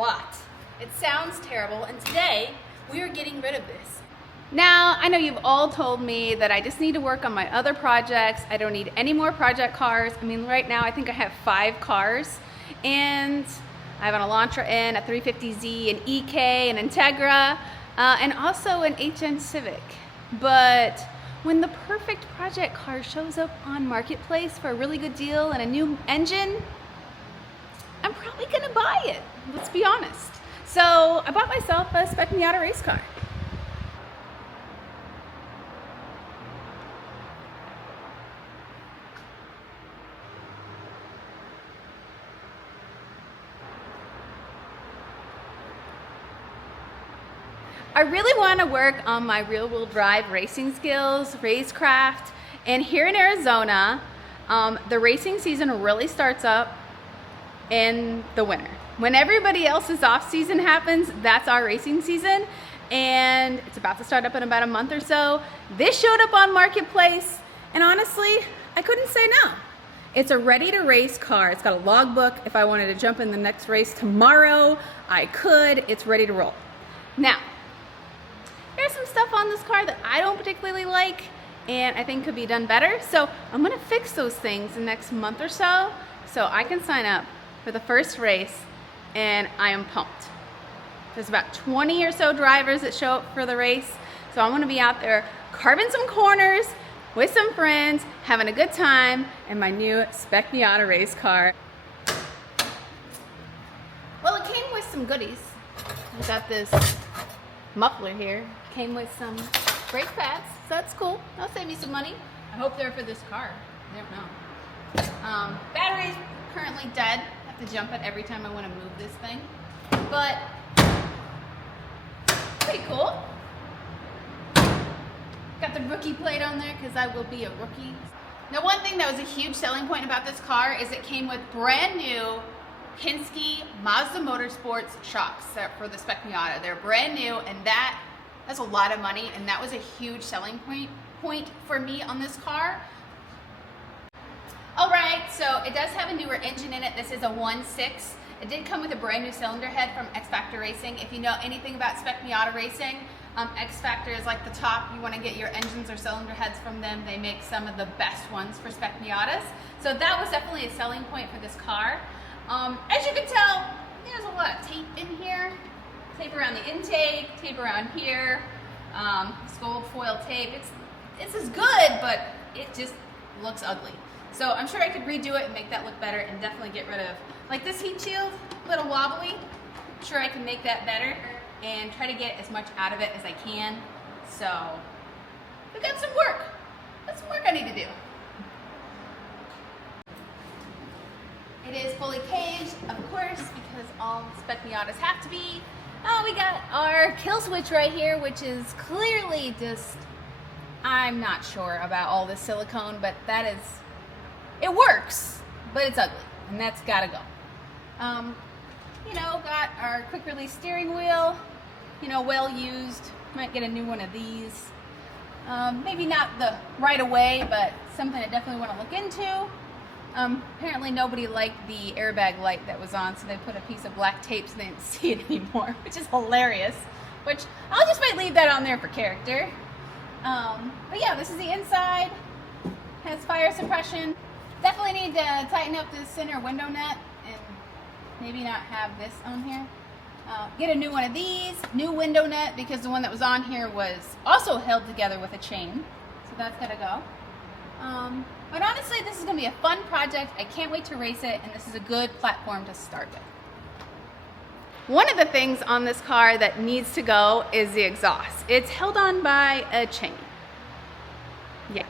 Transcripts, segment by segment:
lot. It sounds terrible, and today we are getting rid of this. Now, I know you've all told me that I just need to work on my other projects. I don't need any more project cars. I mean, right now I think I have 5 cars, and I have an Elantra N, a 350Z, an EK, an Integra, and also an HN Civic. But when the perfect project car shows up on Marketplace for a really good deal and a new engine, I'm probably gonna buy it, let's be honest. So I bought myself a Spec Miata race car. I really want to work on my rear-wheel drive racing skills, racecraft, and here in Arizona, the racing season really starts up in the winter. When everybody else's off season happens, that's our racing season, and it's about to start up in about a month or so. This showed up on Marketplace, and honestly, I couldn't say no. It's a ready-to-race car. It's got a logbook. If I wanted to jump in the next race tomorrow, I could. It's ready to roll. Now, there's some stuff on this car that I don't particularly like and I think could be done better. So I'm gonna fix those things the next month or so I can sign up for the first race, and I am pumped. There's about 20 or so drivers that show up for the race. So I'm gonna be out there carving some corners with some friends, having a good time in my new Spec Miata race car. Well, it came with some goodies. I got this muffler here. Came with some brake pads, so that's cool. That'll save me some money. I hope they're for this car. I don't know. Battery's currently dead. I have to jump it every time I want to move this thing. But pretty cool. Got the rookie plate on there because I will be a rookie. Now, one thing that was a huge selling point about this car is it came with brand new Penske Mazda Motorsports shocks for the Spec Miata. They're brand new, and that's a lot of money, and that was a huge selling point for me on this car. All right, so it does have a newer engine in it. This is a 1.6. It did come with a brand new cylinder head from X Factor Racing. If you know anything about Spec Miata racing, X Factor is like the top. You want to get your engines or cylinder heads from them. They make some of the best ones for Spec Miatas. So that was definitely a selling point for this car. As you can tell, there's a lot of tape in here. Tape around the intake, tape around here, gold foil tape. It's as good, but it just looks ugly. So I'm sure I could redo it and make that look better, and definitely get rid of, like this heat shield, a little wobbly. I'm sure I can make that better and try to get as much out of it as I can. So we got some work. That's some work I need to do. It is fully caged, of course, because all Spec Miatas have to be. Oh, we got our kill switch right here, which is clearly just, I'm not sure about all this silicone, but it works, but it's ugly, and that's gotta go. You know, got our quick release steering wheel, you know, well used. Might get a new one of these. Maybe not the right away, but something I definitely want to look into. Apparently nobody liked the airbag light that was on, so they put a piece of black tape so they didn't see it anymore, which is hilarious, which I'll just might leave that on there for character. But yeah, this is the inside. Has fire suppression. Definitely need to tighten up this center window nut and maybe not have this on here. Get a new one of these, new window nut, because the one that was on here was also held together with a chain, so that's gotta go. But honestly, this is going to be a fun project. I can't wait to race it, and this is a good platform to start with. One of the things on this car that needs to go is the exhaust. It's held on by a chain. Yeah.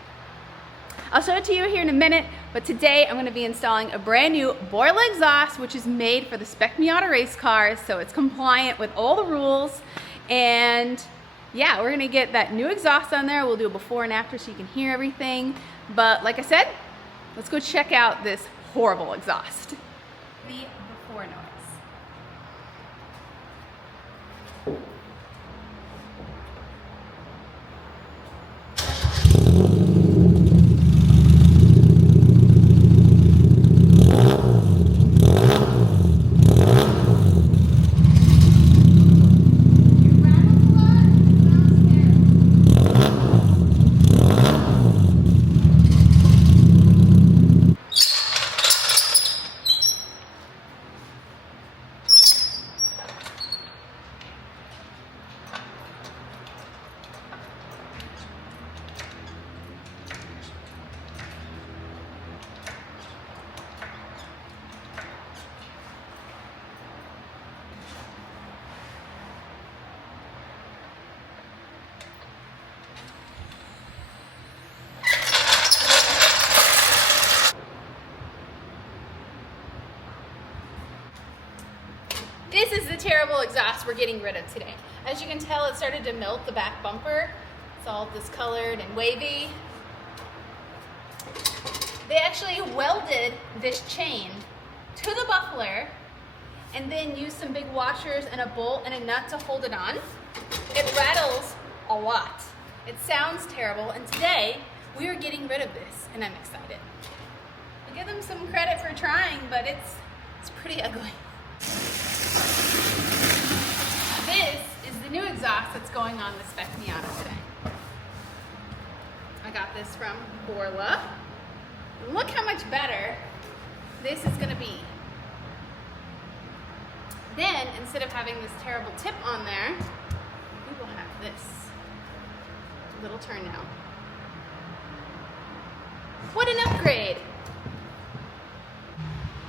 I'll show it to you here in a minute, but today I'm going to be installing a brand new Borla exhaust, which is made for the Spec Miata race cars, so it's compliant with all the rules. And yeah, we're going to get that new exhaust on there. We'll do a before and after so you can hear everything. But like I said, let's go check out this horrible exhaust. The before noise. terrible exhaust we're getting rid of today. As you can tell, it started to melt the back bumper. It's all discolored and wavy. They actually welded this chain to the muffler and then used some big washers and a bolt and a nut to hold it on. It rattles a lot. It sounds terrible, and today we are getting rid of this, and I'm excited. I give them some credit for trying, but it's pretty ugly. This is the new exhaust that's going on the Spec Miata today. I got this from Borla. Look how much better this is gonna be. Then, instead of having this terrible tip on there, we will have this little turn now. What an upgrade!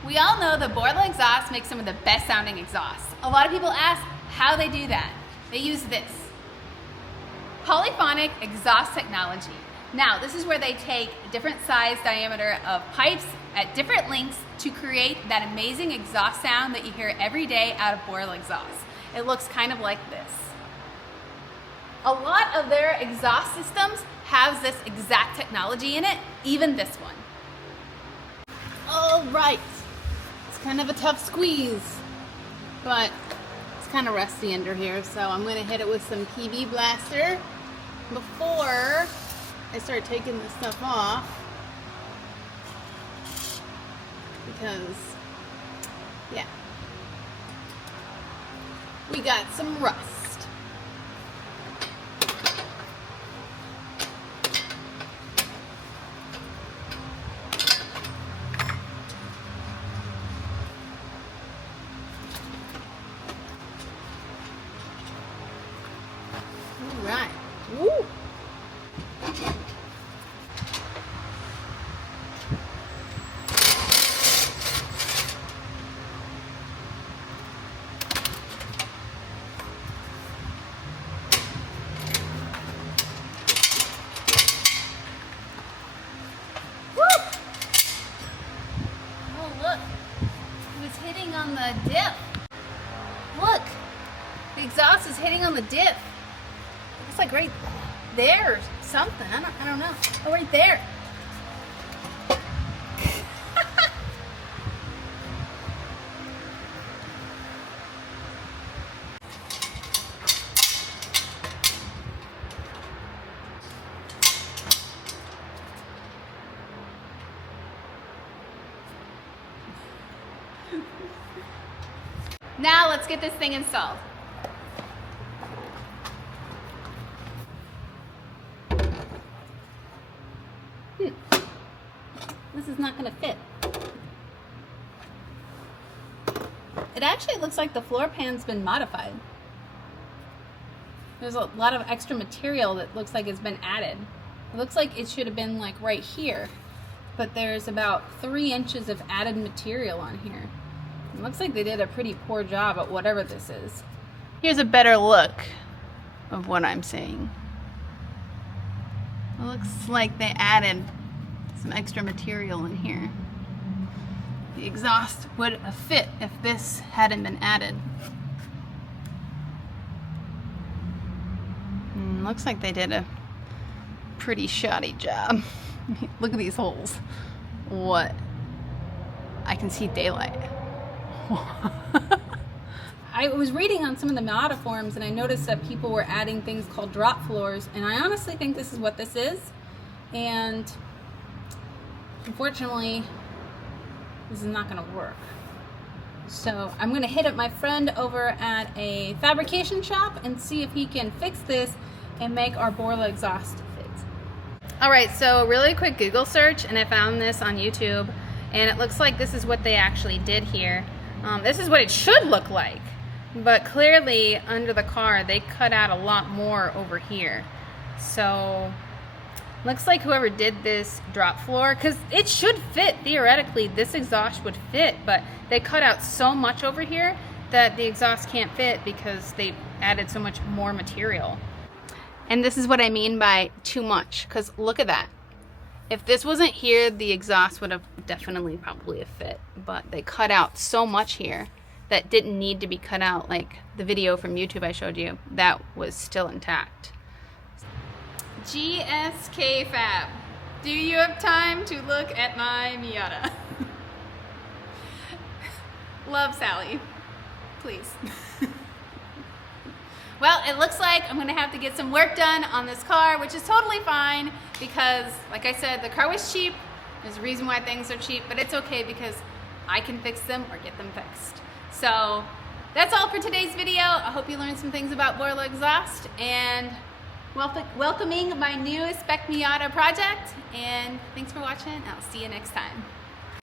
We all know the Borla exhaust makes some of the best sounding exhausts. A lot of people ask how they do that. They use this polyphonic exhaust technology. Now, this is where they take different size diameter of pipes at different lengths to create that amazing exhaust sound that you hear every day out of Borla exhaust. It looks kind of like this. A lot of their exhaust systems have this exact technology in it, even this one. All right, it's kind of a tough squeeze, but it's kind of rusty under here, so I'm gonna hit it with some PV Blaster before I start taking this stuff off, because, yeah, we got some rust. All right. Woo! On the dip. Look, the exhaust is hitting on the dip. It's like right there or something. I don't know. Oh, right there. Now let's get this thing installed. This is not going to fit. It actually looks like the floor pan's been modified. There's a lot of extra material that looks like it's been added. It looks like it should have been like right here, but there's about 3 inches of added material on here. It looks like they did a pretty poor job at whatever this is. Here's a better look of what I'm seeing. It looks like they added some extra material in here. The exhaust would have fit if this hadn't been added. Looks like they did a pretty shoddy job. Look at these holes. What? I can see daylight. I was reading on some of the Miata forums and I noticed that people were adding things called drop floors, and I honestly think this is what this is, and unfortunately this is not going to work. So I'm going to hit up my friend over at a fabrication shop and see if he can fix this and make our Borla exhaust fit. Alright, so really quick Google search and I found this on YouTube, and it looks like this is what they actually did here. This is what it should look like, but clearly under the car they cut out a lot more over here. So looks like whoever did this drop floor, because it should fit theoretically, this exhaust would fit, but they cut out so much over here that the exhaust can't fit because they added so much more material. And this is what I mean by too much, because look at that. If this wasn't here, the exhaust would have definitely probably have fit, but they cut out so much here that didn't need to be cut out, like the video from YouTube I showed you, that was still intact. GSK Fab, do you have time to look at my Miata? Love, Sally. Please. Well, it looks like I'm gonna have to get some work done on this car, which is totally fine because, like I said, the car was cheap. There's a reason why things are cheap, but it's okay because I can fix them or get them fixed. So that's all for today's video. I hope you learned some things about Borla Exhaust and welcoming my new Spec Miata project. And thanks for watching. I'll see you next time.